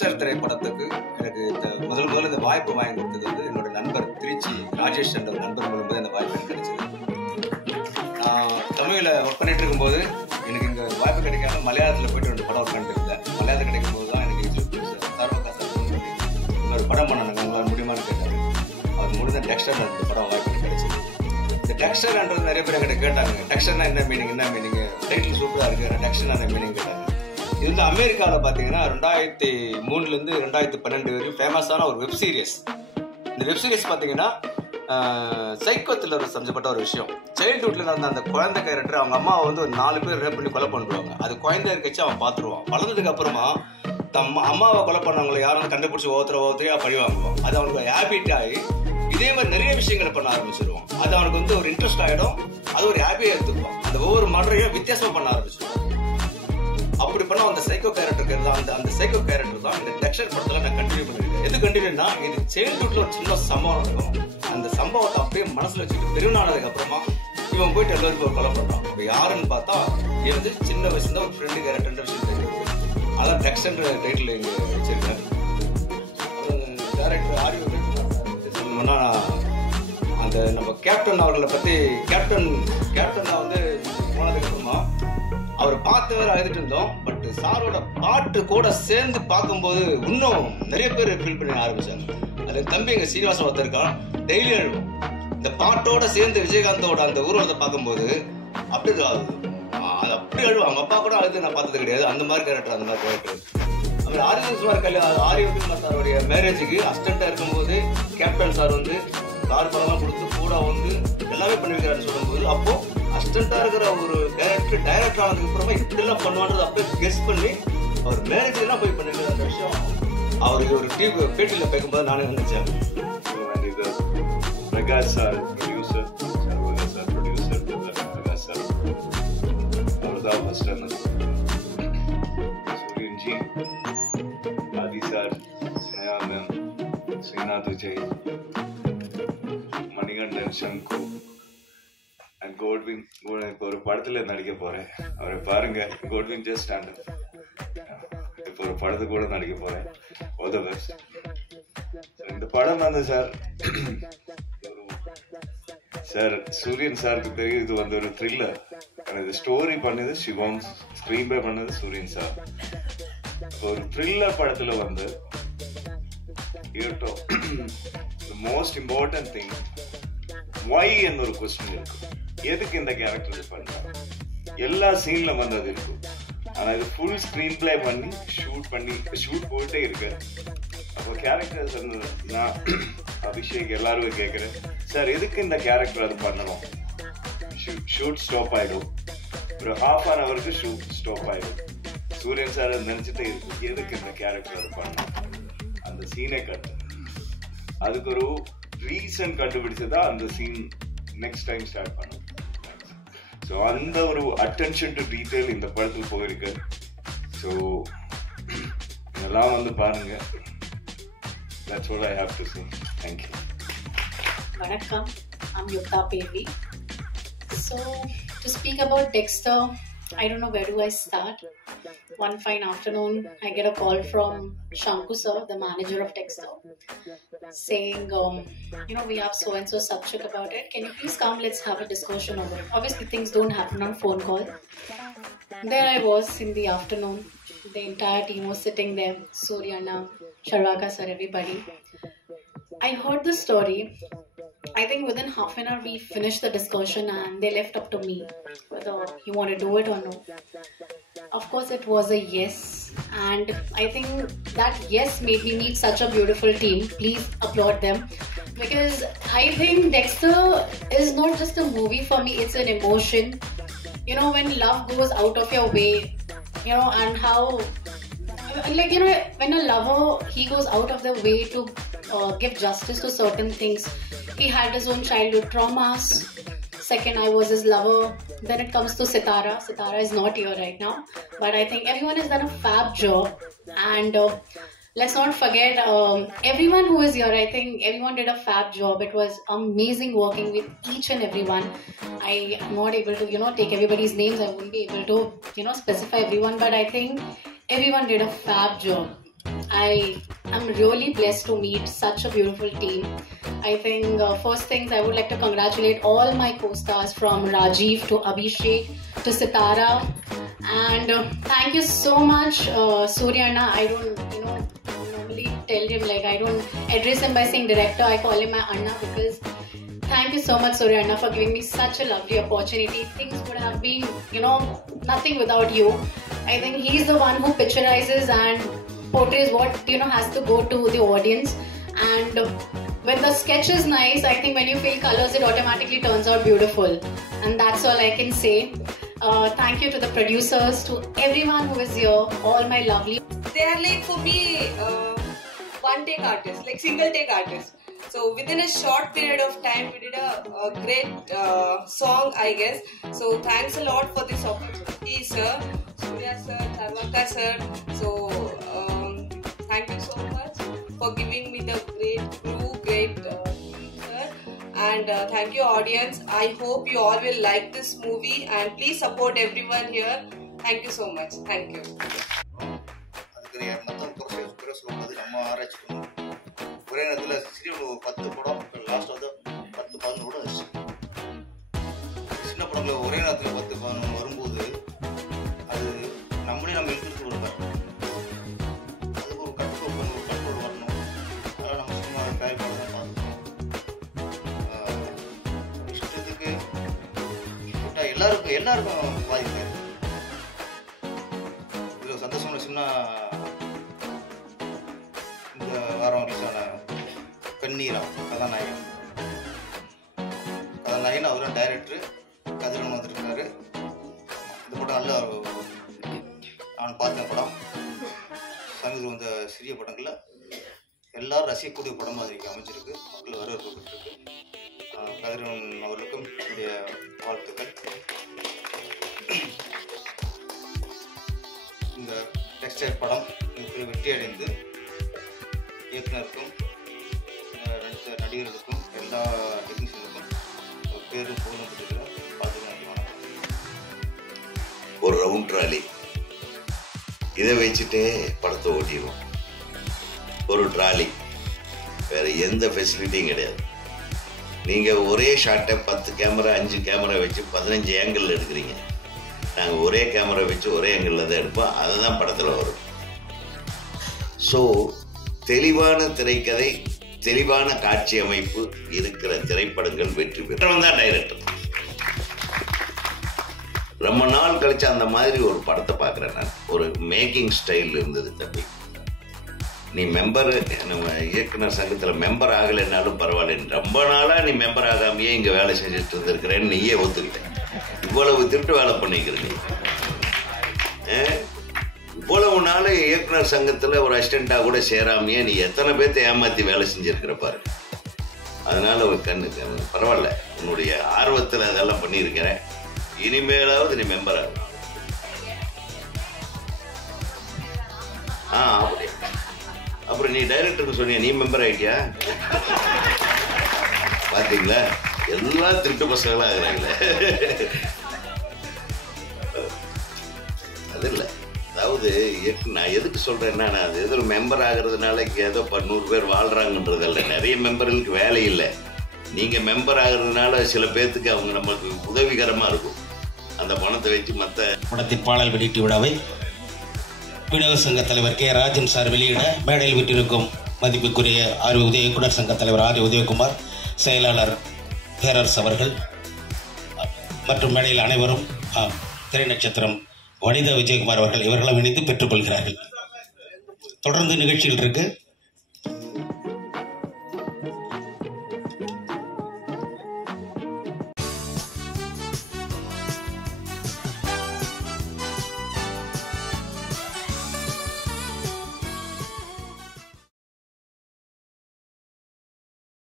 Dexter திரைப்படத்துக்கு எனக்கு முதல்ல இந்த வாய்ப்பு வாங்கி கொடுத்தது வந்து என்னோட நண்பர் திருச்சி ராஜேஷ் என்ற ஒரு நண்பர் மூலம் அந்த வாய்ப்பு எனக்கு கிடைச்சது. நான் தமிழில் ஒர்க் பண்ணிட்டு இருக்கும்போது எனக்கு இங்கே வாய்ப்பு கிடைக்காம மலையாளத்தில் போயிட்டு 2 படம் ஒர்க் பண்ணிட்டு இருந்தேன். மலையாளத்தில் கிடைக்கும் போது தான் எனக்கு சர்வகா சார் இன்னொரு படம் பண்ணாங்க, உங்களால் முடியுமான்னு கேட்டார். அவர் முடிந்த டெக்ஸ்டர் 2 படம் வாய்ப்பு எனக்கு கிடைச்சது. இந்த டெக்ஸ்டர்ன்றது நிறைய பேர் என்கிட்ட கேட்டாங்க, டெக்ஸ்டர்னா என்ன மீனிங், டைட்டில் சூப்பராக இருக்குது, டெக்ஸ்டர்னா என்ன மீனிங் கேட்டாங்க. இது வந்து அமெரிக்காவில் பார்த்தீங்கன்னா 2003 2012 வரைக்கும் ஃபேமஸான ஒரு வெப் சீரிஸ். இந்த வெப் சீரிஸ் பார்த்தீங்கன்னா சைக்கோ த்ரில்லர் சம்பந்தப்பட்ட ஒரு விஷயம். சைல்டுஹுட்ல நடந்த அந்த குழந்தை கேரக்டர் அவங்க அம்மாவை வந்து ஒரு 4 பேர் ரேப் பண்ணி கொலை பண்ணுவாங்க. அது குழந்தை இருக்கச்சு அவன் பார்த்துருவான். வளர்ந்ததுக்கு அப்புறமா அம்மாவை கொலை பண்ணவங்களை யாரும் கண்டுபிடிச்சி ஒவ்வொருத்தரையா பழி வாங்குவான். அது அவனுக்கு ஹேபிட் ஆகி இதே மாதிரி நிறைய விஷயங்களை பண்ண ஆரம்பிச்சிருவான். அது அவனுக்கு வந்து ஒரு இன்ட்ரெஸ்ட் ஆகிடும். அது ஒரு ஹேபியாக எடுத்துக்குவான். அந்த ஒவ்வொரு மர்டரையும் வித்தியாசமாக பண்ண ஆரம்பிச்சிருவான். அப்படி பண்ண அந்த சைக்கோ கேரக்டருக்கு அந்த சைக்கோ கேரக்டர் தான் இந்த டெக்ஸ்டர் படத்தில் நான் கண்டினியூ பண்ணிருக்கேன். எது கண்டினியூனா, இது சைல்டுஹுட்ல ஒரு சின்ன சம்பவம் நடக்கும். அந்த சம்பவத்தை அப்படியே மனசுல வச்சுட்டு பெருநானதுக்கு அப்புறமா இவன் போயிட்டு எல்லாருக்கும் ஒரு கொலை பண்றான். இப்போ யாருன்னு பார்த்தா இது வந்து சின்ன வயசுல ஒரு ஃப்ரெண்டு கேரக்டர் விஷயம் தெரியுது. அதான் டெக்ஸ்டர் டைட்டில் இங்கே வச்சிருக்கேன். டேரக்டர் ஆரியோ சொல்லணும்னா, அந்த நம்ம கேப்டன் அவர்களை பற்றி கேப்டன் வந்து போனதுக்கு அப்புறமா அவர் பார்த்து வேற அழுதுட்டு இருந்தோம். பட் சாரோட பாட்டு கூட சேர்ந்து பார்க்கும்போது இன்னும் நிறைய பேர் ஃபீல் பண்ண ஆரம்பிச்சாங்க. அது தம்பி எங்க சீனிவாசன் ஒருத்தர் இருக்கான், டெய்லி அழுவோம். இந்த பாட்டோட சேர்ந்து விஜயகாந்தோட அந்த ஊர்வலத்தை பார்க்கும்போது அப்படி அது அப்படி அழுவோம். அவங்க அப்பா கூட அழுது நான் பார்த்தது கிடையாது. அந்த மாதிரி கேரக்டர் அப்புறம் ஆரியகுமார் சாருடைய மேரேஜுக்கு அசிஸ்டண்டா இருக்கும்போது கேப்டன் சார் வந்து கார் படம்லாம் கொடுத்து கூட வந்து எல்லாமே பண்ணிருக்காருன்னு சொல்லும்போது, அப்போ அசிஸ்டண்டா இருக்கிற ஒரு கேரக்டர் டைரக்டர் ஆனதுக்கு அப்புறமா இப்படிலாம் பண்ணுவான்றது அப்படியே கெஸ் பண்ணி அவர் மேரேஜ் எல்லாம் போய் பண்ணிருக்கிற அந்த விஷயம் அவருக்கு ஒரு பேட்டியில் பேக்கும்போது நானே நினைச்சேன். பிரகாஷ் சார் ப்ரொடியூசர், சர்வகா சார் ப்ரொடியூசர், பிரகாஷ் சார் அவர் தான் ஃபர்ஸ்ட் அண்ணன். Suriyanji, Aadhi sir, Snehanandhan, Srinath Vijay, Manikandan, Sangu and கோட்வின். இப்போ ஒரு படத்துல நடிக்க போறேன், அவரை பாருங்க. கோட்வின் ஜஸ்ட் ஸ்டாண்ட் அப். இப்போ ஒரு படத்து கூட நடிக்க போறேன். All the best. இந்த படம் வந்து சார் சூரியன் சாருக்கு தெரியும், இது வந்து ஒரு த்ரில்லர். இது ஸ்டோரி பண்ணது சிவம், ஸ்கிரீன் பிளே பண்ணது சூரியன் சார். ஒரு த்ரில்லர் படத்துல வந்து மோஸ்ட் இம்பார்ட்டன்ட் திங் why என்ன ஒரு கொஸ்டின் இருக்கு. எதுக்கு இந்த கேரக்டர் பண்றாங்க? எல்லா சீன்ல வந்து அது இருக்கும். ஆனா இது ஃபுல் ஸ்கிரீன் பிளே பண்ணி ஷூட் போயிட்டே இருக்கு. அப்போ கேரக்டர்ஸ் வந்து நான் அபிஷேக் எல்லாருமே கேட்கிறேன், சார் எதுக்கு இந்த கேரக்டர் அது பண்ணணும்? ஷூட் ஸ்டாப் ஆயிடும், ஒரு ½ ஷூட் ஸ்டாப் ஆயிடும். சூரியன் சார் நினைச்சிட்டே இருக்கு, எதுக்கு இந்த கேரக்டர் அது பண்ணணும், அந்த சீனை கட்டு. அதுக்கு ஒரு ரீசன் கண்டுபிடிச்சதா அந்த சீன் நெக்ஸ்ட் டைம் ஸ்டார்ட் பண்ணும். ஸோ அந்த ஒரு அட்டென்ஷன் டு டீட்டெயில் இந்த படத்தில் போயிருக்கு. ஸோ இதெல்லாம் வந்து பாருங்க. That's all I have to say. Thank you. Vanakkam, I'm Yukta Pevi. So to speak about Dexter, I don't know where do I start. One fine afternoon, I get a call from Shanku sir, the manager of Dexter, saying, we have so and so subject about it. Can you please come? Let's have a discussion over it. Obviously, things don't happen on phone call. There I was in the afternoon. The entire team was sitting there. Suryana, Sharvaka sir, everybody. I heard the story. I think within half an hour we finished the discussion and they left up to me whether you want to do it or no. Of course it was a yes, and I think that yes made me meet such a beautiful team. Please applaud them, because I think Dexter is not just a movie for me, it's an emotion. When love goes out of your way, and how when a lover, he goes out of the way to give justice to certain things. He had his own childhood traumas. Second, I was his lover. Then it comes to Sitara. Sitara is not here right now, but I think everyone has done a fab job. And let's not forget everyone who is here. I think everyone did a fab job. It was amazing working with each and everyone. I am not able to take everybody's names. I won't be able to specify everyone, but I think everyone did a fab job. I'm really blessed to meet such a beautiful team. I think first things I would like to congratulate all my co-stars from Rajiv to Abhishek to Sitara, and thank you so much Surya Anna. I don't normally tell him, like, I don't address him by saying director, I call him my Anna, because thank you so much Surya Anna for giving me such a lovely opportunity. Things would have been nothing without you. I think he's the one who picturizes and portrays what has to go to the audience, and when the sketch is nice, I think when you feel colors, it automatically turns out beautiful, and that's all I can say. Thank you to the producers, to everyone who is here, all my lovely. They are like, for me, one take artists, like single take artists. So within a short period of time, we did a great song, I guess. So thanks a lot for this opportunity, sir. Surya sir, Charvaka sir. So thank you so much for giving me the great crew, great team, sir. And thank you audience. I hope you all will like this movie, and please support everyone here. Thank you so much. Thank you. ஒரே நேரத்தில் serial 10 படம், last வந்து 10-11 கூட வந்துச்சு. சின்ன படங்களை ஒரே நேரத்தில் 10-11 வரும்போது அது நம்மளே நம்ம இழுத்துட்டு வருவார். அதுக்கு ஒரு கட்டுக்கோடு வரணும். அதெல்லாம் நம்ம சும்மா தயாரிப்பாக தான் பார்த்துக்கணும். இஷ்டத்துக்கு எல்லாருக்கும் பாதிப்பு. இதில் சந்தோஷம் வச்சுன்னா, இந்த வாரம் ரிலீஸான கண்ணீரா கதாநாயகன் அவரும் டைரக்டர் கதிரவன் வந்துருக்காரு. இந்த படம் நல்ல நான் பார்த்த படம். சமீபத்தில் வந்த சிறிய படங்களில் எல்லாரும் ரசிக்கக்கூடிய படமாக அதுக்கு அமைஞ்சிருக்கு. மக்கள் வரவேற்பட்டுருக்கு. கதிரவன் அவர்களுக்கும் என்னுடைய வாழ்த்துக்கள். இந்த டெக்ஸ்டைல் படம் மிகப்பெரிய வெற்றி அடைந்து இயக்குனருக்கும் நடித்த நடிகர்களுக்கும் எல்லா டெக்னீஷியனுக்கும் பேரும் போகணும்னு பார்த்துக்கலாம். ஒரு ரவுண்ட் ட்ராலி இதை வச்சுட்டே படத்தை ஓட்டிடுவோம். ஒரு ட்ராலி, வேற எந்த ஃபெசிலிட்டியும் கிடையாது. நீங்கள் ஒரே ஷாட்டை 10 கேமரா 5 கேமரா வச்சு 15 ஏங்கிள் எடுக்கிறீங்க. நாங்கள் ஒரே கேமரா வச்சு ஒரே ஏங்கிளில் தான் எடுப்போம். அதுதான் படத்தில் வரும். ஸோ தெளிவான திரைக்கதை, தெளிவான காட்சி அமைப்பு இருக்கிற திரைப்படங்கள் வெற்றி பெற்றவன் தான் டைரக்டர். ரொம்ப நாள் கழிச்சு அந்த மாதிரி ஒரு படத்தை பார்க்குறேன் நான். ஒரு மேக்கிங் ஸ்டைல் இருந்தது. தம்பி, நீ மெம்பர், நம்ம இயக்குனர் சங்கத்தில் மெம்பர் ஆகலைன்னாலும் பரவாயில்ல, ரொம்ப நாளாக நீ மெம்பர் ஆகாமையே இங்கே வேலை செஞ்சுட்டு இருந்திருக்கிறேன்னு நீயே ஒத்துக்கிட்டேன். இவ்வளவு திருட்டு வேலை பண்ணிக்கிற நீ. இவ்வளவு நாள் இயக்குனர் சங்கத்தில் ஒரு அசிஸ்டண்டாக கூட சேராமையே நீ எத்தனை பேர்த்த ஏமாற்றி வேலை செஞ்சுருக்கிற பாரு. அதனால ஒரு கண்ணு பரவாயில்ல, உன்னுடைய ஆர்வத்தில் அதெல்லாம் பண்ணியிருக்கிறேன். இனிமேலாவது நீ மெம்பர் ஆகும். அப்படி அப்புறம் நீ டைரக்டருக்கு சொன்னிய, நீ மெம்பர் ஆகிட்டியா? பார்த்தீங்களா, எல்லாம் திருட்டு பசங்களாக ஆகுறாங்களே. அது இல்லை, அதாவது நான் எதுக்கு சொல்கிறேன்னா, நான் அது எதோ மெம்பர் ஆகிறதுனால ஏதோ 100 பேர் வாழ்கிறாங்கன்றதில்ல. நிறைய மெம்பர்களுக்கு வேலை இல்லை. நீங்கள் மெம்பர் ஆகிறதுனால சில பேர்த்துக்கு அவங்க நமக்கு உதவிகரமாக இருக்கும். அந்த பணத்தை வச்சு மற்ற படத்தின் பாடல் வெளியீட்டு விழாவை விநியோக சங்க தலைவர் கே ராஜன் சார் வெளியிட மேடையில் விட்டிருக்கும் மதிப்புக்குரிய இயக்குனர் சங்க தலைவர் ஆர் உதயகுமார், செயலாளர் பேரரசு அவர்கள் மற்றும் மேடையில் அனைவரும் திரை நட்சத்திரம் வனிதா விஜயகுமார் அவர்கள் இவர்களும் இணைந்து பெற்றுக்கொள்கிறார்கள். தொடர்ந்து நிகழ்ச்சியில் இருக்கு.